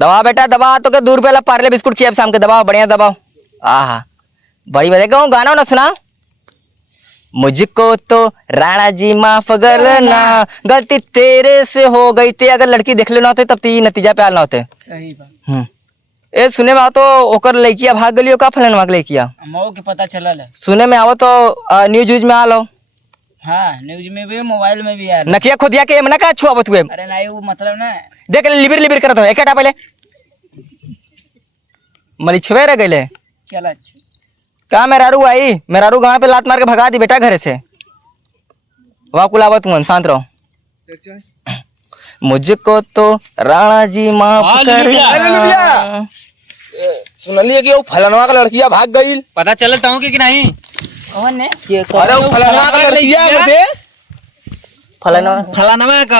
दबा बेटा दबा, तो के 2 रुपये वाला पार्ले बिस्कुट की अब शाम के दबाओ, बढ़िया दबाओ। आहा बड़ी बजे गाऊं गाना ना सुना। मुझको तो राणा जी माफ करना, गलती तेरे से हो गई थी। अगर लड़की देख लेना होते तब ती नतीजा पे आना होते। सही बात। ए सुने में आओ तो ओकर लड़किया भाग गलियो का फलनवा के लड़किया मऊ के पता चलल है। सुने में आओ तो न्यूज व्यूज में आ लो। हाँ न्यूज में भी मोबाइल में भी यार। नकिया खुदिया के मना का छुआ बतुए। अरे नहीं वो मतलब ना देख लिबिर लिबिर करत हो एकटा पहले मली छवे रह गइले। चल अच्छा का मेरारू आई, मेरारू गांव पे लात मार के भगा दी बेटा घरे से। वहाँ कुलावत हूँ शांत रहो। मुझको तो राणा जी माफ कर। सुनलिए कि वो फलनवा का लड़किया भाग गई। पता चलता हूँ कि नहीं? कौन ने अरे वो फलनवा का लड़किया बते फलानवा का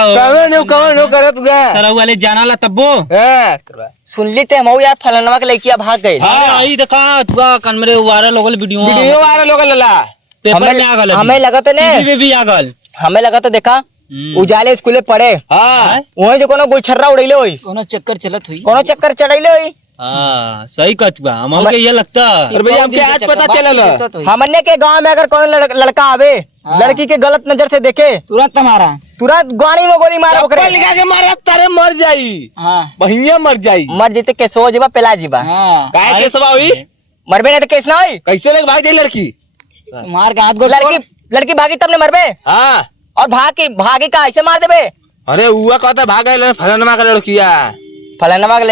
कौन हो करे तू सरऊ वाले जाना ला तब्बो। सुन ली ते मऊ यार फलनवा के लड़किया भाग गई। हाँ आई देखा तुआ कन मेरे वायरल हो गल वीडियो वायरल हो गल लला। पेपर में आ गल हमें लगा तो टीवी में भी आ गल। हमें लगा तो देखा उजाले स्कूले पढ़े। हाँ वही जो कोनो गुलछर्रा उड़ैले होई, कोनो चक्कर चलत हुई। कोनो चक्कर चढ़ैले होई। हाँ सही कहतुआ हमको के ये लगता। अरे भैया हमके आज पता चलल। हमने के गांव में अगर कोनो लड़का आवे लड़की के गलत नजर से देखे तुरंत हमारा तुरंत गाड़ी में गोली मारा ओकरे। लिखा के मारा तारे मर जाई। हाँ बहिया मर जाई। मर जेते के सो जीवा पेला जीवा। हाँ काहे के सवा हुई? मरबे नहीं तो केस ना होई। कैसे लग भाग जाई लड़की? मार के हाथ गोड़ लड़की भागी तब ने मरबे। हाँ और भागी का ऐसे मार देबे। अरे हुआ कहता भाग गए फलनवा का लड़किया। फलनवा के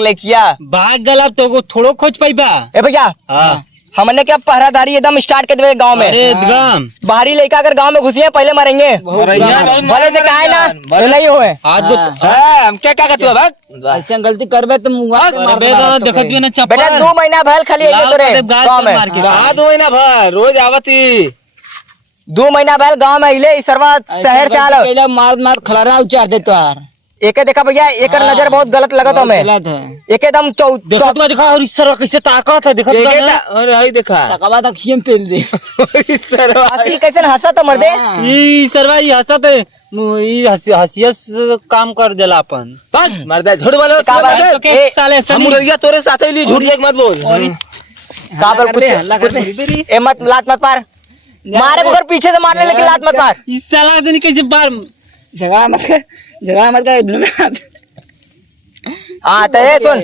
लड़किया भाग गल अब तो थोड़ो खोज पाइबा। ए भैया हाँ हमने क्या पहरादारी एकदम स्टार्ट कर देवे गांव में। अरे एकदम बाहरी लड़का अगर गांव में घुसिए पहले मरेंगे। भले से कहा ना नहीं हुए। हम क्या क्या कहते हो भाग? ऐसा गलती करबे तो मुंगा के मार देबे। देखत भी ना चप्पल। बेटा 2 महीना भल खाली आइए तोरे गांव में। कहा 2 महीना भर रोज आवती। 2 महीना भल गांव में अहिले सरवा शहर से आलो। पहले मार मार खलरा उचार दे तोहार। एके देखा भैया एकर नजर बहुत गलत लगत हमें। गलत है। एकदम देखो तो देखा और इस तरह कैसे ताकत है देखो अरे हाई देखा तकवा तक खियम पेल दे। असली कैसे हंसा तो मर दे। ई सरवा ई हंसत ई हंसियस काम कर देला अपन। भाग मर दे झूठ बोलो। का बात तो के साले हम मुर्गिया तोरे साथ ही ली झूठ एक मत बोल। का बोल कुछ ए मत लात मत मार। मारे को पीछे से मारने लेकिन लात मत मार। इस साला दिन कैसे बार झगड़ा मत कर इधर में। हाँ तो ये सुन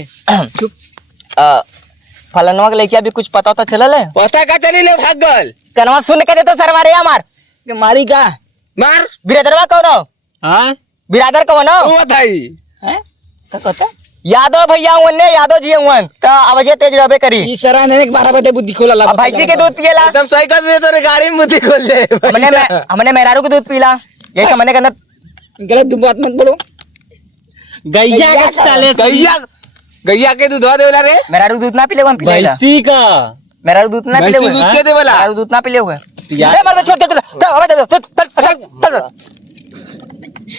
फलनवा के लड़किया भी कुछ पता तो चलल है। पता का चली ले भाग गल। कनवा सुन के दे तो सरवा रे मार के मारी का मार बिरादरवा कौन हो? हां बिरादर कौन हो? वो बताई है का कहता यादव भैया उन्ने यादव जी हुन त अवजे तेज रहबे करी। ई सरा ने 12 बजे बुद्धि खोला ला। अब भैंसी के दूध पिएला। एकदम सही कर दे तोरे गाड़ी में मुद्दे खोल दे। हमने मेहरारू के दूध पीला यही समझने के अंदर गलत बात मत बोलो। गैया के साले गैया के दूध देवला रे। मेहरारू दूध ना पीले हम पीलेला। भैंसी का मेहरारू दूध ना पीले दूध के देवला। मेहरारू दूध ना पीले हुए। यार ए मर छोड़ चल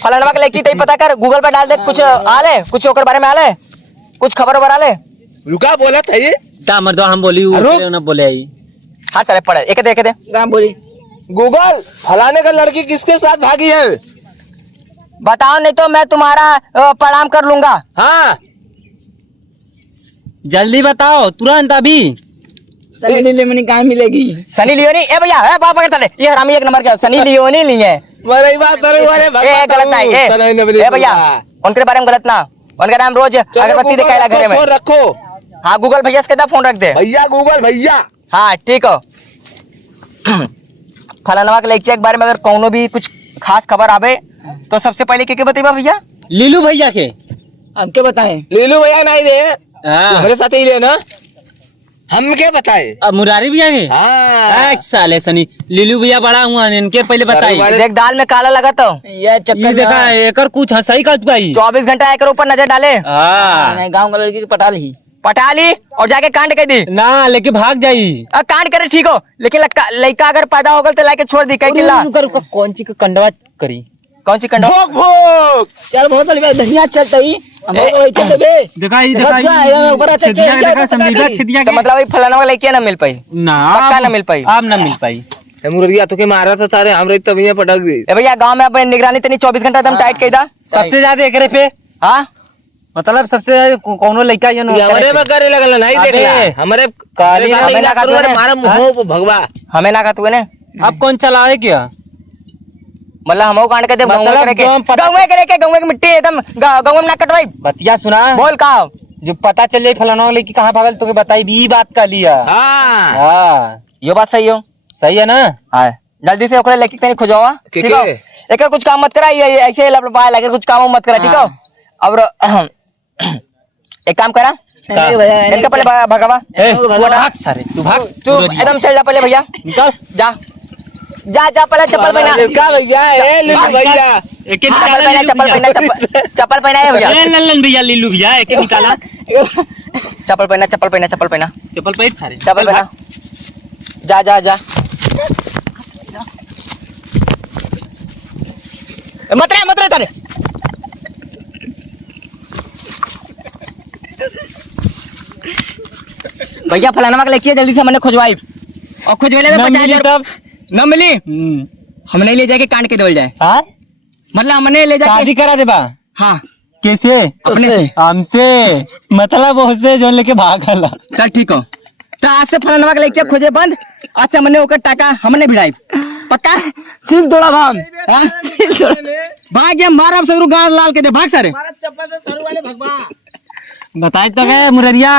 फलाना के लड़की तई पता कर गूगल पे डाल दे कुछ आले कुछ ओकर बारे में आले कुछ खबर ओबर आले। रुका बोला था ये ता मर्दवा हम बोली ना बोले आई। हां चले पड़े एक दे गांव बोली गूगल फलाने का लड़की किसके साथ भागी है? बताओ नहीं तो मैं तुम्हारा प्रणाम कर लूंगा। हाँ जल्दी बताओ तुरंत अभी। सनी लियोनी कहाँ मिलेगी? सनी लियोनी ए भैया है बाप पकड़ता ले ये हरामी 1 नंबर का सनी लियोनी नहीं है। वही बात करे वाले ए गलत नहीं ए भैया उनके बारे में गलत ना। उनका नाम रोज अगरबत्ती दिखाएगा घरे में। फोन रखो। हाँ गूगल भैया से कहता फोन रख दे। भैया गूगल भैया। हाँ ठीक हो। फलानवा के लड़किया के बारे में अगर कोनो भी कुछ खास खबर आवे तो सबसे पहले के बताइबा भैया? लीलू भैया के। अब क्या बताएं? लीलू भैया नहीं दे हाँ हमारे साथ ही लेना। हम क्या बताए? अब मुरारी भैया के। हाँ साले सनी लीलू भैया बड़ा हुआ इनके पहले बताई। देख दाल में काला लगा तो ये चक्कर ये देखा एकर कुछ हंसाई का भाई 24 घंटा एकर ऊपर नजर डाले। हाँ गाँव का लड़की पटा ली और जाके कांड कर दी ना लेके भाग जाई। कांड करे ठीक हो लेकिन लड़का अगर पैदा हो गल तो लाके छोड़ दी कहीं किला। कौन सी का कंडवा करी कौन सी कंडा भोग भोग चल बहुत बड़ी धनिया चलता ही देखा तो मतलब वही फलाना वाला लड़कियां ना मिल पाई ना पक्का ना मिल पाई। अब ना मिल पाई। मुर्गिया तो के मारा था सारे हमरे तबिया पटक दी। भैया गांव में अपने निगरानी तनी 24 घंटा एकदम टाइट कर दा। सबसे ज्यादा एकरे पे। हाँ मतलब सबसे कोनो लड़का ये ये हमारे में करे लगल नहीं अबे, देखला हमारे काली काली हमें ना लगा करो तूने। हमारे मुंह पे भगवा हमें ना का तू ने अब कौन चलावे क्या मतलब हमो कांड के दे गांव मतलब में जो हम पता- गांव में मिट्टी एकदम गांव में ना कटवाई बतिया सुना बोल का जो पता चल जाए फलाना लड़की कहाँ भागल तो बताई ई बात का लिया हां हाँ यो बात सही हो सही है ना हां जल्दी से ओकरे लेके तनी खोजावा के ठीक हो के? एकर कुछ काम मत करा ये ऐसे लपलपा लगे कुछ काम मत करा ठीक हो और एक काम करा अरे भैया इनका पहले भगवा ए, तू भाग सारे तू भाग तू एकदम चल जा पहले भैया निकल जा जा जा पहले चप्पल पहना का भैया ए लिलू भैया एक चप्पल पहना है भैया लल्लन भैया लीलू भैया एक निकाला चप्पल पहना चप्पल पैर सारे चप्पल पहना जा जा जा मत रे तारे भैया फलाना लेके जल्दी से मैंने खोजवाई और खोजवाने में न 50,000 मिली तब न मिली हम नहीं ले जाके कांड के दौड़ जाए हाँ मतलब हमने ले जाके शादी करा दे बा हाँ कैसे अपने से हमसे मतलब उससे जो लेके भागल चल ठीक हो तो आज से फलाना लेके खोजे बंद आज से हमने ओकर टाका हमने भिड़ाई पक्का सिर्फ थोड़ा भाग हाँ? भाग जा मारा सगरू गाड़ लाल के दे भाग सारे चप्पल से सरू वाले भगवा बताए तो गए मुररिया